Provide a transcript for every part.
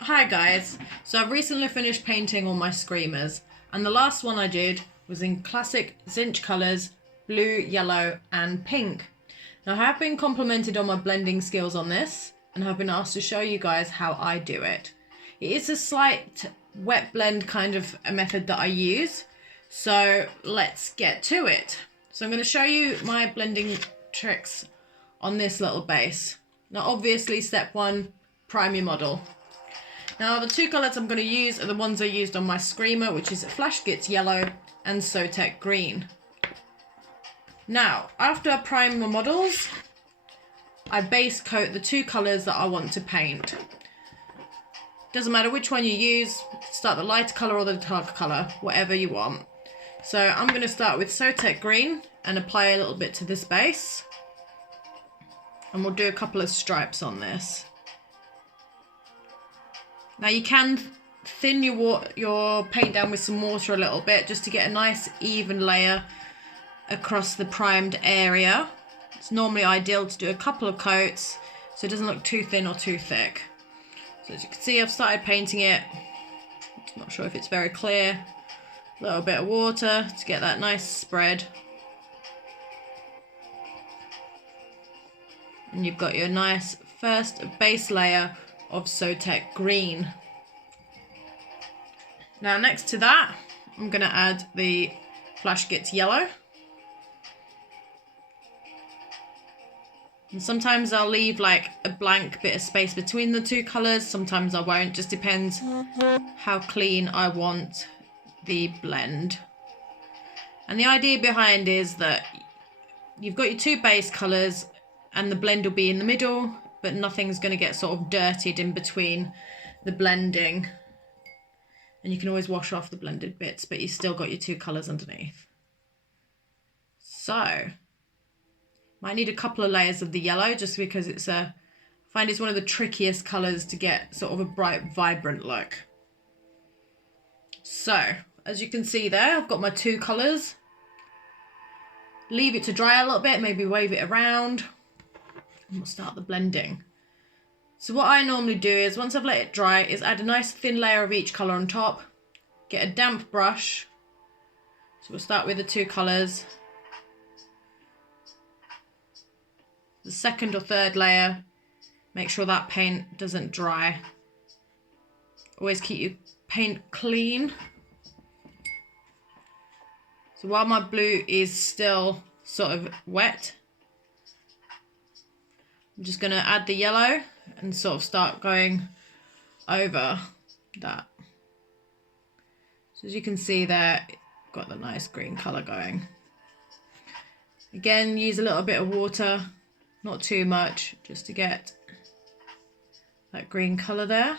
Hi guys, so I've recently finished painting all my screamers, and the last one I did was in classic Zinch colours, blue, yellow and pink. Now I have been complimented on my blending skills on this and have been asked to show you guys how I do it. It is a slight wet blend kind of a method that I use, so let's get to it. So I'm going to show you my blending tricks on this little base. Now obviously step one, prime your model. Now the two colours I'm going to use are the ones I used on my Screamer, which is Flash Gits Yellow and Sotek Green. Now, after I prime my models, I base coat the two colours that I want to paint. Doesn't matter which one you use, start the lighter colour or the darker colour, whatever you want. So I'm going to start with Sotek Green and apply a little bit to this base. And we'll do a couple of stripes on this. Now you can thin your paint down with some water a little bit just to get a nice even layer across the primed area. It's normally ideal to do a couple of coats so it doesn't look too thin or too thick. So as you can see, I've started painting it. I'm not sure if it's very clear. A little bit of water to get that nice spread. And you've got your nice first base layer of Sotek Green. Now next to that, I'm going to add the Flash Gits Yellow. And sometimes I'll leave like a blank bit of space between the two colours, sometimes I won't, just depends how clean I want the blend. And the idea behind is that you've got your two base colours and the blend will be in the middle, but nothing's going to get sort of dirtied in between the blending. And you can always wash off the blended bits, but you've still got your two colours underneath. So, might need a couple of layers of the yellow just because I find it's one of the trickiest colours to get sort of a bright, vibrant look. So, as you can see there, I've got my two colours. Leave it to dry a little bit, maybe wave it around, and we'll start the blending. So what I normally do is, once I've let it dry, is add a nice thin layer of each colour on top, get a damp brush. So we'll start with the two colours. The second or third layer, make sure that paint doesn't dry. Always keep your paint clean. So while my blue is still sort of wet, I'm just going to add the yellow and sort of start going over that. So as you can see there, got the nice green colour going. Again, use a little bit of water, not too much, just to get that green colour there.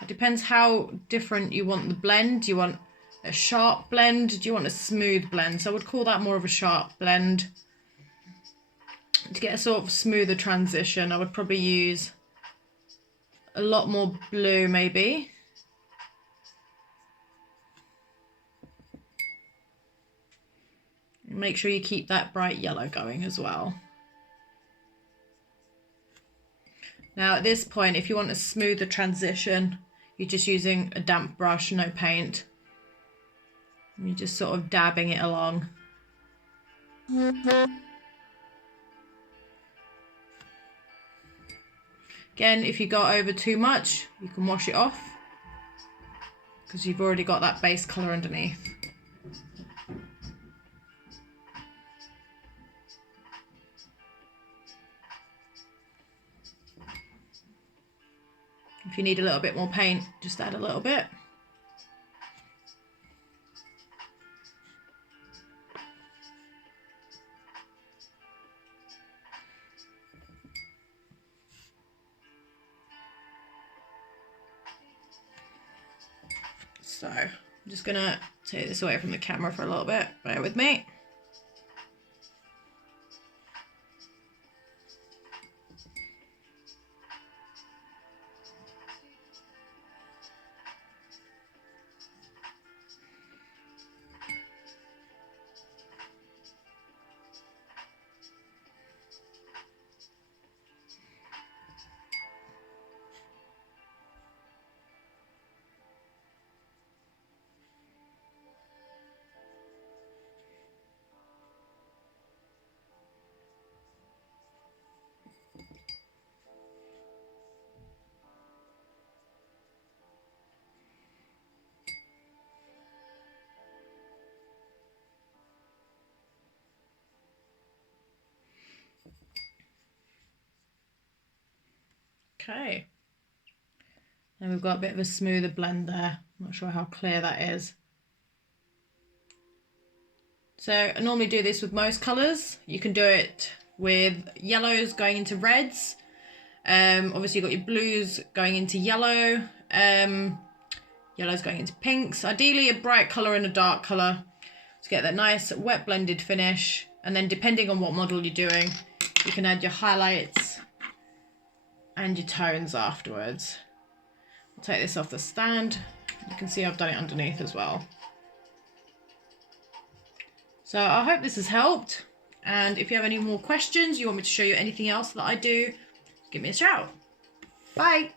It depends how different you want the blend. Do you want a sharp blend? Do you want a smooth blend? So I would call that more of a sharp blend. To get a sort of smoother transition, I would probably use a lot more blue maybe. Make sure you keep that bright yellow going as well. Now at this point, if you want a smoother transition, you're just using a damp brush, no paint. And you're just sort of dabbing it along. Again, if you go over too much, you can wash it off because you've already got that base colour underneath. If you need a little bit more paint, just add a little bit. So I'm just going to take this away from the camera for a little bit. Bear with me. Okay. And we've got a bit of a smoother blend there. I'm not sure how clear that is. So I normally do this with most colours. You can do it with yellows going into reds. Obviously you've got your blues going into yellow. Yellows going into pinks. Ideally a bright colour and a dark colour to get that nice wet blended finish. And then depending on what model you're doing, you can add your highlights and your tones afterwards. I'll take this off the stand. You can see I've done it underneath as well. So I hope this has helped. And if you have any more questions, you want me to show you anything else that I do, give me a shout. Bye.